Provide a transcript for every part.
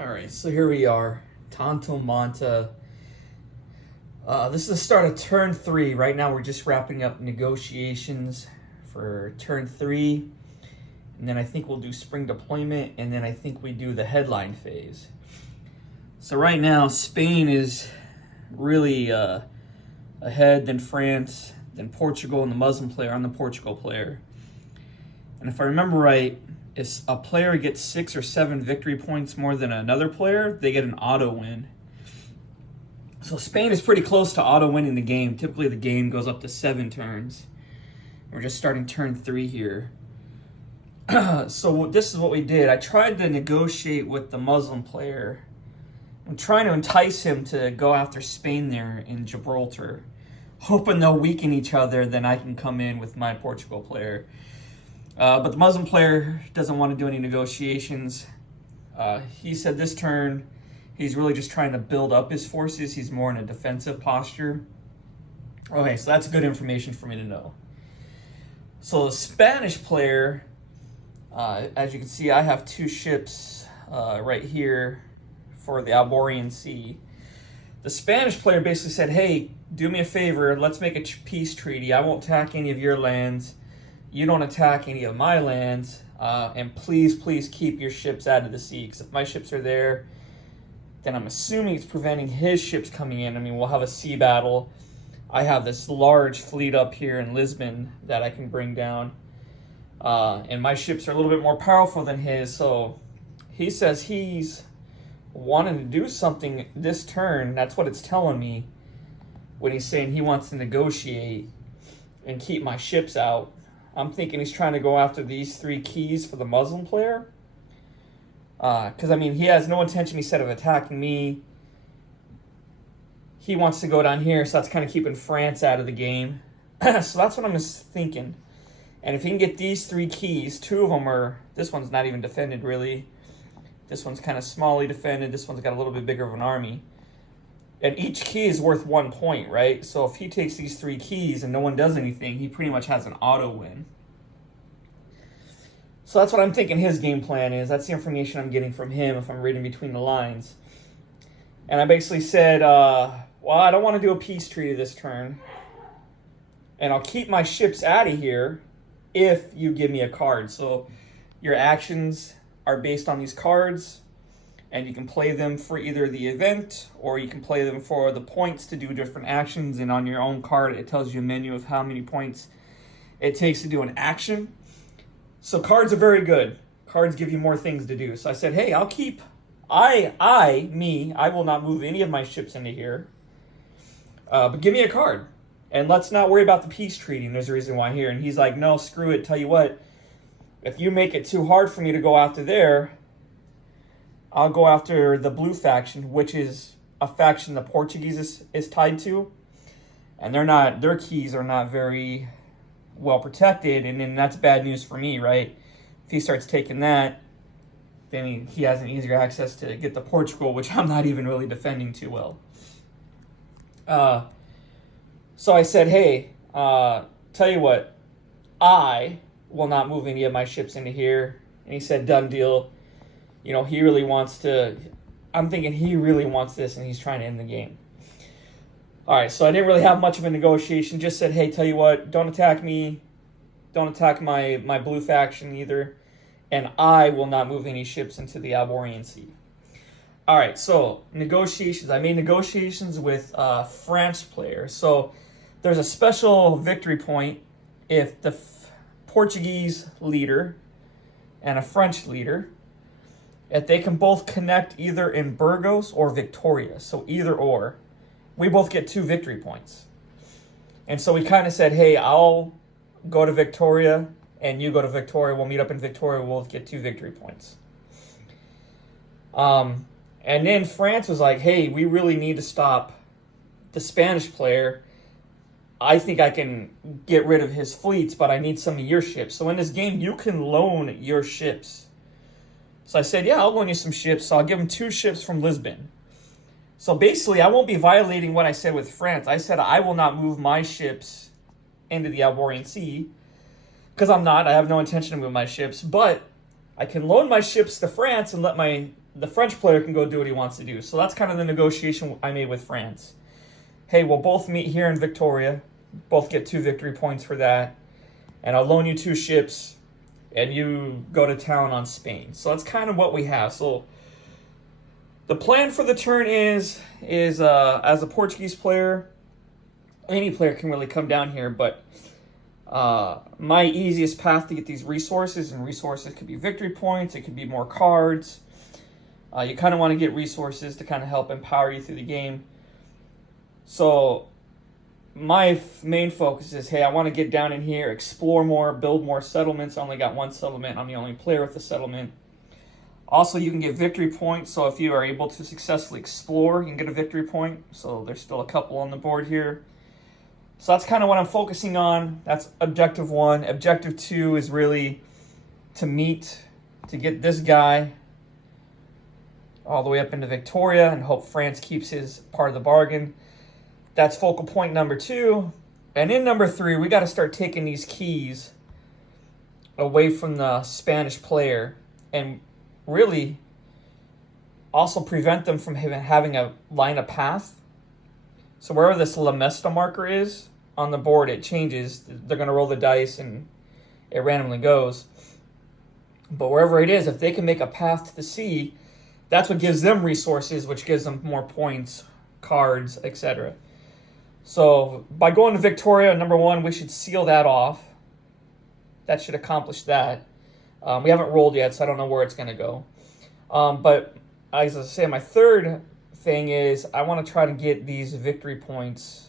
All right, so here we are, Tanto, Monta. This is the start of turn 3. Right now we're just wrapping up negotiations for turn 3. And then I think we'll do spring deployment, and then I think we do the headline phase. So right now, Spain is really ahead, then France, then Portugal, and the Muslim player on the Portugal player. And if I remember right, if a player gets 6 or 7 victory points more than another player, they get an auto win. So Spain is pretty close to auto winning the game. Typically the game goes up to 7 turns. We're just starting turn 3 here. So this is what we did. I tried to negotiate with the Muslim player. I'm trying to entice him to go after Spain there in Gibraltar, hoping they'll weaken each other, then I can come in with my Portugal player. But the Muslim player doesn't want to do any negotiations. He said this turn, he's really just trying to build up his forces. He's more in a defensive posture. Okay, so that's good information for me to know. So the Spanish player, as you can see, I have 2 ships right here for the Iberian Sea. The Spanish player basically said, hey, do me a favor, let's make a peace treaty. I won't attack any of your lands. You don't attack any of my lands, and please keep your ships out of the sea, because if my ships are there, then I'm assuming it's preventing his ships coming in. I mean, we'll have a sea battle. I have this large fleet up here in Lisbon that I can bring down, and my ships are a little bit more powerful than his, so he says he's wanting to do something this turn. That's what it's telling me when he's saying he wants to negotiate and keep my ships out. I'm thinking he's trying to go after these 3 keys for the Muslim player. Because, I mean, he has no intention, he said, of attacking me. He wants to go down here, so that's kind of keeping France out of the game. So that's what I'm thinking. And if he can get these 3 keys, 2 of them are... This one's not even defended, really. This one's kind of smallly defended. This one's got a little bit bigger of an army. And each key is worth 1 point, right? So if he takes these 3 keys and no one does anything, he pretty much has an auto win. So that's what I'm thinking his game plan is. That's the information I'm getting from him if I'm reading between the lines. And I basically said, well, I don't want to do a peace treaty this turn. And I'll keep my ships out of here if you give me a card. So your actions are based on these cards, and you can play them for either the event or you can play them for the points to do different actions. And on your own card, it tells you a menu of how many points it takes to do an action. So cards are very good. Cards give you more things to do. So I said, hey, I'll keep, I will not move any of my ships into here. But give me a card. And let's not worry about the peace treaty. And there's a reason why here. And he's like, no, screw it. Tell you what, if you make it too hard for me to go after there, I'll go after the blue faction, which is a faction the Portuguese is tied to. And their keys are not very well protected, and then that's bad news for me, right? If he starts taking that, then he has an easier access to get the Portugal, which I'm not even really defending too well. So I said, hey, tell you what, I will not move any of my ships into here. And he said, done deal. You know, he really wants to... I'm thinking he really wants this, and he's trying to end the game. All right, so I didn't really have much of a negotiation. Just said, hey, tell you what, don't attack me. Don't attack my blue faction either. And I will not move any ships into the Iberian Sea. All right, so negotiations. I made negotiations with French players. So there's a special victory point if the Portuguese leader and a French leader, if they can both connect either in Burgos or Victoria, so either or, we both get 2 victory points. And so we kind of said, hey, I'll go to Victoria and you go to Victoria. We'll meet up in Victoria. We'll get 2 victory points. And then France was like, hey, we really need to stop the Spanish player. I think I can get rid of his fleets, but I need some of your ships. So in this game, you can loan your ships. So I said, yeah, I'll loan you some ships. So I'll give him 2 ships from Lisbon. So basically, I won't be violating what I said with France. I said I will not move my ships into the Iberian Sea, because I have no intention to move my ships, but I can loan my ships to France and let my the French player can go do what he wants to do. So that's kind of the negotiation I made with France. Hey, we'll both meet here in Victoria, both get 2 victory points for that, and I'll loan you 2 ships, and you go to town on Spain. So that's kind of what we have. So the plan for the turn is as a Portuguese player, any player can really come down here, but my easiest path to get these resources, and resources could be victory points, it could be more cards. You kind of want to get resources to kind of help empower you through the game. So my main focus is, hey, I want to get down in here, explore more, build more settlements. I only got 1 settlement. I'm the only player with the settlement. Also, you can get victory points. So if you are able to successfully explore, you can get a victory point. So there's still a couple on the board here. So that's kind of what I'm focusing on. That's objective 1. Objective 2 is really to get this guy all the way up into Victoria and hope France keeps his part of the bargain. That's focal point number 2. And in number 3, we got to start taking these keys away from the Spanish player and really also prevent them from having a line of path. So wherever this La Mesta marker is on the board, it changes. They're going to roll the dice and it randomly goes. But wherever it is, if they can make a path to the sea, that's what gives them resources, which gives them more points, cards, etc. So by going to Victoria, number 1, we should seal that off. That should accomplish that. We haven't rolled yet, so I don't know where it's going to go. But as I say, my third thing is I want to try to get these victory points,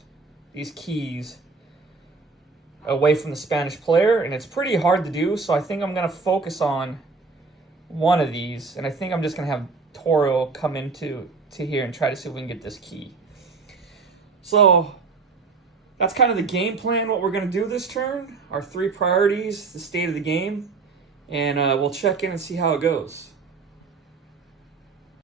these keys, away from the Spanish player. And it's pretty hard to do, so I think I'm going to focus on one of these. And I think I'm just going to have Toro come into here and try to see if we can get this key. So that's kind of the game plan, what we're going to do this turn. Our 3 priorities, the state of the game, and we'll check in and see how it goes.